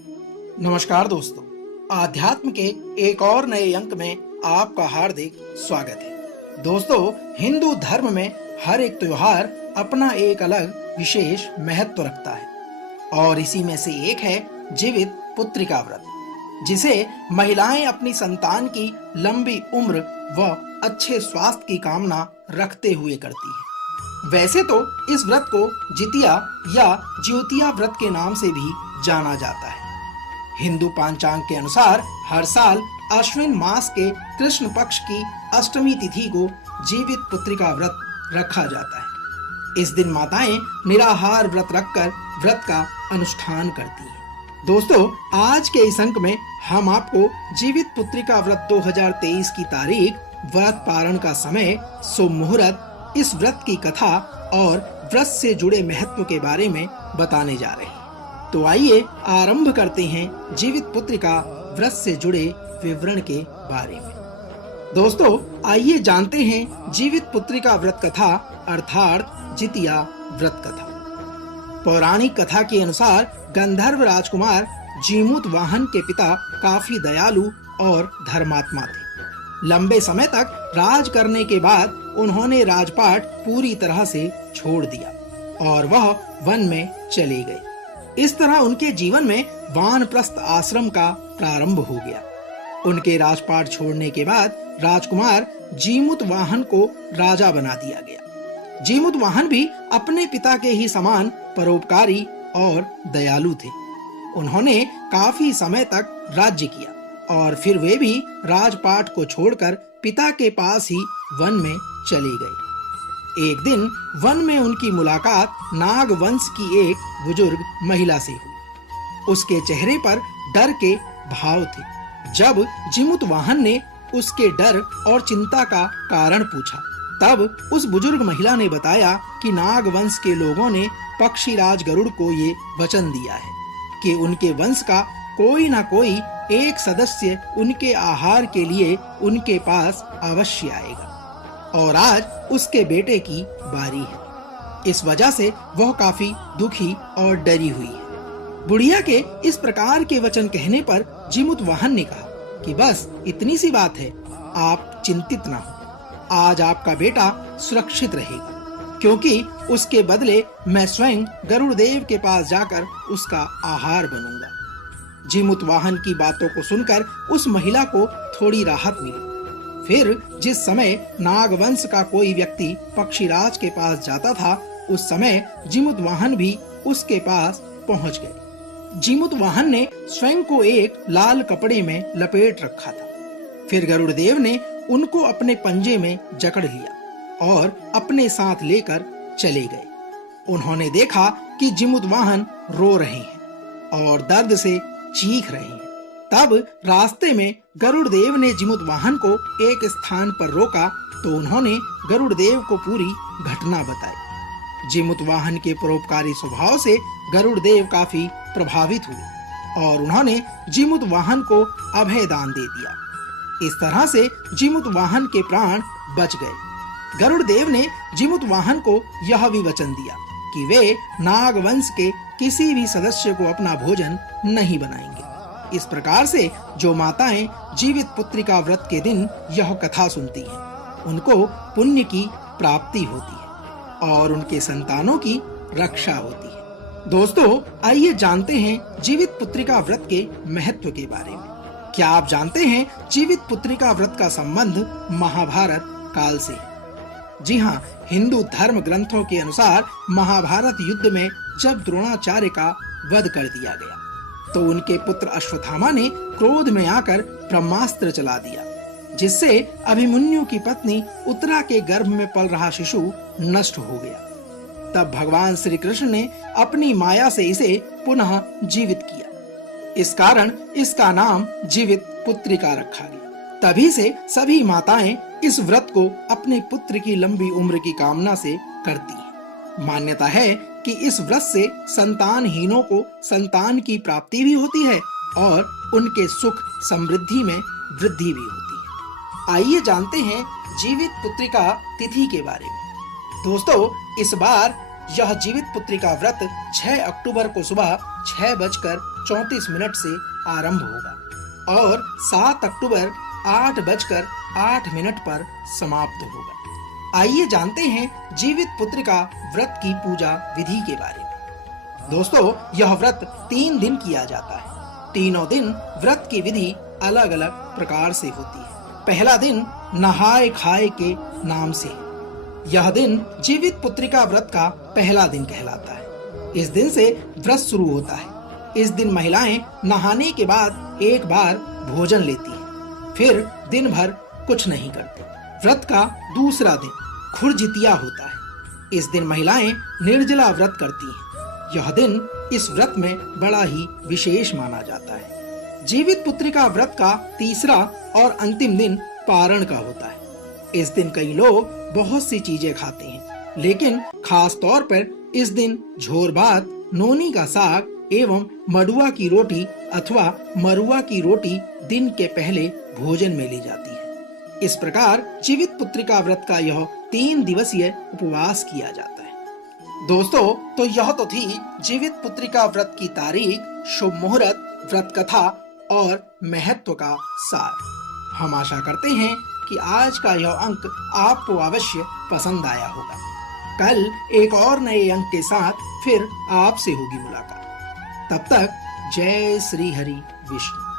नमस्कार दोस्तों, आध्यात्म के एक और नए अंक में आपका हार्दिक स्वागत है। दोस्तों, हिंदू धर्म में हर एक त्योहार अपना एक अलग विशेष महत्व रखता है और इसी में से एक है जीवित पुत्रिका व्रत, जिसे महिलाएं अपनी संतान की लंबी उम्र व अच्छे स्वास्थ्य की कामना रखते हुए करती है। वैसे तो इस व्रत को जितिया या ज्योतिया व्रत के नाम से भी जाना जाता है। हिंदू पांचांग के अनुसार हर साल अश्विन मास के कृष्ण पक्ष की अष्टमी तिथि को जीवित पुत्रिका व्रत रखा जाता है। इस दिन माताएं निराहार व्रत रखकर व्रत का अनुष्ठान करती हैं। दोस्तों, आज के इस अंक में हम आपको जीवित पुत्रिका व्रत 2023 की तारीख, व्रत पारण का समय, शुभ मुहूर्त, इस व्रत की कथा और व्रत से जुड़े महत्व के बारे में बताने जा रहे हैं। तो आइए आरंभ करते हैं जीवित पुत्रिका व्रत से जुड़े विवरण के बारे में। दोस्तों, आइए जानते हैं जीवित पुत्रिका व्रत कथा अर्थात जितिया व्रत कथा। पौराणिक कथा के अनुसार गंधर्व राजकुमार जीमूत वाहन के पिता काफी दयालु और धर्मात्मा थे। लंबे समय तक राज करने के बाद उन्होंने राजपाट पूरी तरह से छोड़ दिया और वह वन में चले गए। इस तरह उनके जीवन में वानप्रस्थ आश्रम का प्रारंभ हो गया। उनके राजपाट छोड़ने के बाद राजकुमार जीमूत वाहन को राजा बना दिया गया। जीमूत वाहन भी अपने पिता के ही समान परोपकारी और दयालु थे। उन्होंने काफी समय तक राज्य किया और फिर वे भी राजपाट को छोड़कर पिता के पास ही वन में चले गए। एक दिन वन में उनकी मुलाकात नाग वंश की एक बुजुर्ग महिला से हुई। उसके चेहरे पर डर के भाव थे। जब जीमूत वाहन ने उसके डर और चिंता का कारण पूछा, तब उस बुजुर्ग महिला ने बताया कि नाग वंश के लोगों ने पक्षीराज गरुड़ को ये वचन दिया है कि उनके वंश का कोई न कोई एक सदस्य उनके आहार के लिए उनके पास अवश्य आएगा और आज उसके बेटे की बारी है। इस वजह से वह काफी दुखी और डरी हुई है। बुढ़िया के इस प्रकार के वचन कहने पर जीमूत वाहन ने कहा कि बस इतनी सी बात है, आप चिंतित ना हो। आज आपका बेटा सुरक्षित रहेगा, क्योंकि उसके बदले मैं स्वयं गरुड़ देव के पास जाकर उसका आहार बनूंगा। जीमूत वाहन की बातों को सुनकर उस महिला को थोड़ी राहत मिली। फिर जिस समय नागवंश का कोई व्यक्ति पक्षीराज के पास जाता था, उस समय जीमूत वाहन भी उसके पास पहुंच गए। जीमूत वाहन ने स्वयं को एक लाल कपड़े में लपेट रखा था। फिर गरुड़ देव ने उनको अपने पंजे में जकड़ लिया और अपने साथ लेकर चले गए। उन्होंने देखा कि जीमूत वाहन रो रहे हैं और दर्द से चीख रहे हैं। तब रास्ते में गरुड़ देव ने जीमूत वाहन को एक स्थान पर रोका तो उन्होंने गरुड़ देव को पूरी घटना बताई। जीमूत वाहन के परोपकारी स्वभाव से गरुड़ देव काफी प्रभावित हुए और उन्होंने जीमूत वाहन को अभय दान दे दिया। इस तरह से जीमूत वाहन के प्राण बच गए। गरुड़ देव ने जीमूत वाहन को यह भी वचन दिया कि वे नागवंश के किसी भी सदस्य को अपना भोजन नहीं बनाएंगे। इस प्रकार से जो माताएं जीवित पुत्रिका व्रत के दिन यह कथा सुनती हैं, उनको पुण्य की प्राप्ति होती है और उनके संतानों की रक्षा होती है। दोस्तों, आइए जानते हैं जीवित पुत्रिका व्रत के महत्व के बारे में। क्या आप जानते हैं जीवित पुत्रिका व्रत का संबंध महाभारत काल से? जी हाँ, हिंदू धर्म ग्रंथों के अनुसार महाभारत युद्ध में जब द्रोणाचार्य का वध कर दिया गया तो उनके पुत्र अश्वत्थामा ने क्रोध में आकर ब्रह्मास्त्र चला दिया, जिससे अभिमन्यु की पत्नी उत्तरा के गर्भ में पल रहा शिशु नष्ट हो गया। तब भगवान श्री कृष्ण ने अपनी माया से इसे पुनः जीवित किया। इस कारण इसका नाम जीवित पुत्रिका रखा गया। तभी से सभी माताएं इस व्रत को अपने पुत्र की लंबी उम्र की कामना से करती हैं। मान्यता है कि इस व्रत से संतानहीनों को संतान की प्राप्ति भी होती है और उनके सुख समृद्धि में वृद्धि भी होती है। आइए जानते हैं जीवित पुत्रिका तिथि के बारे में। दोस्तों, इस बार यह जीवित पुत्री का व्रत 6 अक्टूबर को सुबह 6:34 से आरंभ होगा और 7 अक्टूबर 8:08 पर समाप्त होगा। आइए जानते हैं जीवित पुत्री का व्रत की पूजा विधि के बारे में। दोस्तों, यह व्रत 3 दिन किया जाता है। तीनों दिन व्रत की विधि अलग अलग प्रकार से होती है। पहला दिन नहाए खाए के नाम से है। यह दिन जीवित पुत्रिका व्रत का पहला दिन कहलाता है। इस दिन से व्रत शुरू होता है। इस दिन महिलाएं नहाने के बाद एक बार भोजन लेती हैं, फिर दिन भर कुछ नहीं करती। व्रत का दूसरा दिन खुरजितिया होता है। इस दिन महिलाएं निर्जला व्रत करती हैं। यह दिन इस व्रत में बड़ा ही विशेष माना जाता है। जीवित पुत्रिका व्रत का तीसरा और अंतिम दिन पारण का होता है। इस दिन कई लोग बहुत सी चीजें खाते हैं, लेकिन खास तौर पर इस दिन झोर भात, नोनी का साग एवं मडुआ की रोटी अथवा मरुआ की रोटी दिन के पहले भोजन में ली जाती है। इस प्रकार जीवित पुत्रिका व्रत का यह 3 दिवसीय उपवास किया जाता है। दोस्तों, तो यह तो थी जीवित पुत्रिका व्रत की तारीख, शुभ मुहूर्त, व्रत कथा और महत्व का सार। हम आशा करते हैं कि आज का यह अंक आपको अवश्य पसंद आया होगा। कल एक और नए अंक के साथ फिर आपसे होगी मुलाकात। तब तक जय श्री हरि विष्णु।